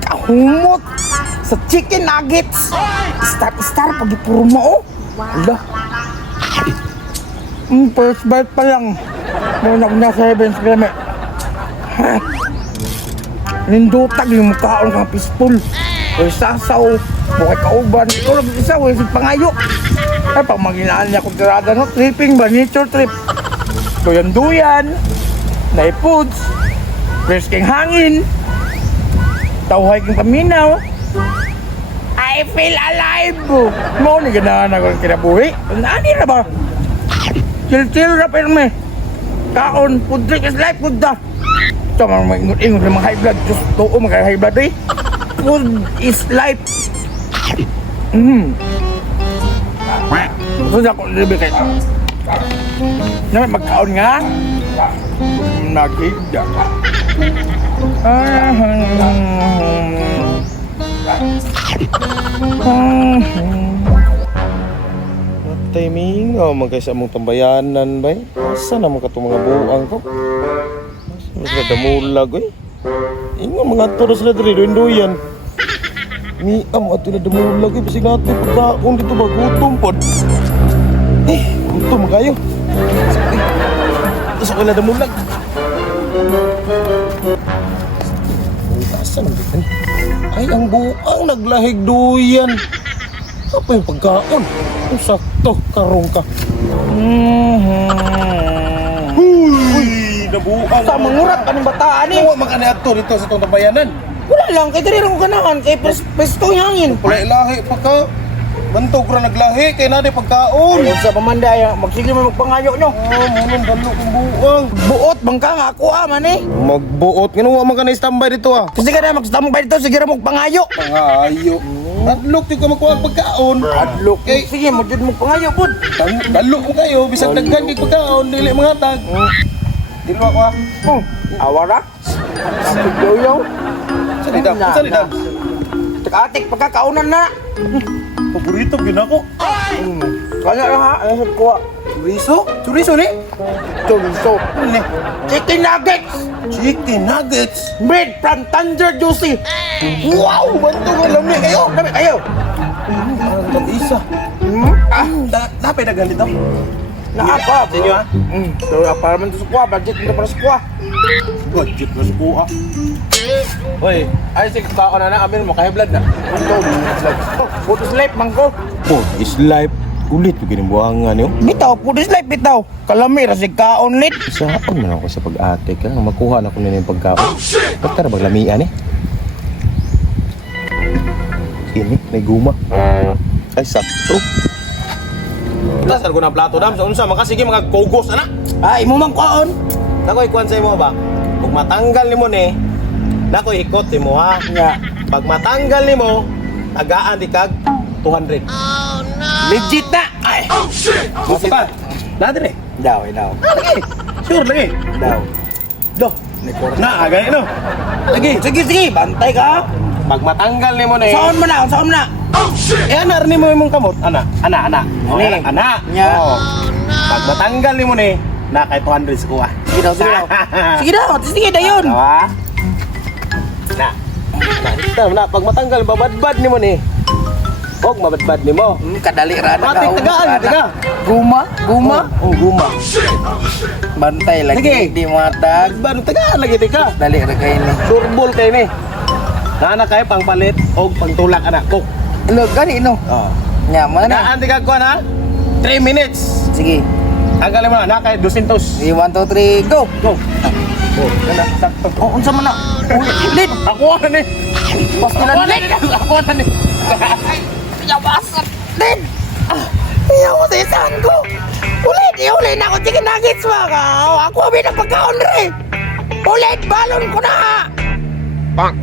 Kahumot sa chicken nuggets. Star pag ipurma oh. Ala. First bite pa lang. Munak na sa heavens kami. Nindutag yung mukhaon kang fistful. Uy sasaw. Bukay kauban. Ikaw lang isa. Uy pangayo. Ay pag maginaan niya kung tirada no. Tripping ba? Nature trip. Duyan-duyan. Naipoods. Fresh king hangin. Tawhay king paminaw. I feel alive. Mo ni ganahan ako ng kinabuhi. Nani na ba? Chill na pirme. Kaon, food drink is life, food da. Ito mga ingot-ingot ng mga high blood. Just too, mga high blood eh. Food is life. Gusto niya kung libre kayo. Naman magkaon nga. Nagigda. Timing, magkaysa mong tambayanan ba? Asa naman ka itong mga buang ko? Mas na damulag eh. Ingon mga turo sila dito, duyan. Miam at na damulag eh. Pasig natin pagkaon dito ba? Gutom po. Gutom kayo. Asa ko na damulag. Asa naman dito? Ay, ang buang naglahig duyan. Apa yung pagkaon? Ang sakto, karong ka. Huy! Nabuang. Sa mangurat ka ng bataan eh. Ano makaniadto dito sa itong tambayanan? Wala lang, kaya dali rin ko ganahan. Kaya pesto yung hangin. Pulay lahi pa ka. Bantog ra naglahi, kaya na di pagkaon. Ayun sa pamandaya, magsige mo magpangayo nyo. Munong balo kong buang. Buot, bangka nga ako man eh. Magbuot. Ganun ka na standby dito ah. Kasi ka na magstambay dito, sige rin magpangayo. Pangayo. Adlok di ko makuha ang pagkaon. Adlok. Okay. Sige, magjud magpangayo po. Dalok mo kayo, bisag daghan kay pagkaon, dili mga tag. Dili mo ako ah. Awara? Kapit yoyo. Salidam, salidam. Tekatik, pagkakaunan na. Paborito gina ko. Kanya lang ha, ayun ko. Chorizo? Chorizo ni? Chorizo. Ni? Chicken nuggets. Chicken nuggets. Made from Thunder Juicy. Wow! Banto nga lami kayo. Dami kayo. Ang isa. Dapat na ganito. Naapa. Sige ha? So, para man to sa kuha. Budget nito para sa kuha. Budget na suko ah. Hoy, ay sige ka na na. Amin mo, kahiblad na. Food is life, mangko. Food is life. Ulit yung ginimbuangan yun. Bitaw, food is life, bitaw. Kalami, rasig kaon lit. Saan man ako sa pag-ate ka? Makuha na ko na yung pagkaon. Ba't maglamian eh? Ini, may guma. Ay, sakto. Nasaan ko ng plato, dam? Sa unsa, makasige mga kogos, anak. Ay, mo mang kaon. Nakoy, kuwan sa'yo mo ba? Kung matanggal ni mo ni, nakoy, ikot ni mo ha. Nga. Pag matanggal ni mo, tagaan di kag 200. Legit na. Ay. Gusto pa? Natin eh. Daw, daw. Lagi. Sure, lagi. Daw. Do. Na, agay no. Lagi. Sige, sige. Bantay ka. Pag matanggal ni mo ni. Saan mo na? Saan mo na? Eh, ana, rin mo yung kamot. Ana. Ani. Ana. Nya. Oo. Pag matanggal ni mo ni, na kay 200 sa kuha. Sige daw, sige daw. Sige daw, sige daw yun. Tawa. Na. Na, pag matanggal, babadbad ni mo ni. Huwag mabadbad ni mo. Kadali rana ka. Matik tagaan, taga. Guma? Guma? Oh, guma. Bantay lagi. Sige. Di matag. Badbad, tagaan lagi, tika. Dali ra kayo ni. Durbol kayo ni. Nana kayo pangpalit o pangtulak anak. Cook. Ilo, gani no. Oh. Nya, mana? Tagaan, tika ko na. 3 minutes. Sige. Tanggalin mo na, kay 200. Sige, 1, 2, 3, go. Go. Oh, kana, sakto. Oh, unsa man na? Ulit. Ako na ni. Basta na ulit. Ako na ni. Yawasak din! Iyaw mo sa isahan ko! Ulit! Iulit na ako chicken nuggets mga! Ako abi ng pagkaon rin! Ulit! Balon ko na! Bang!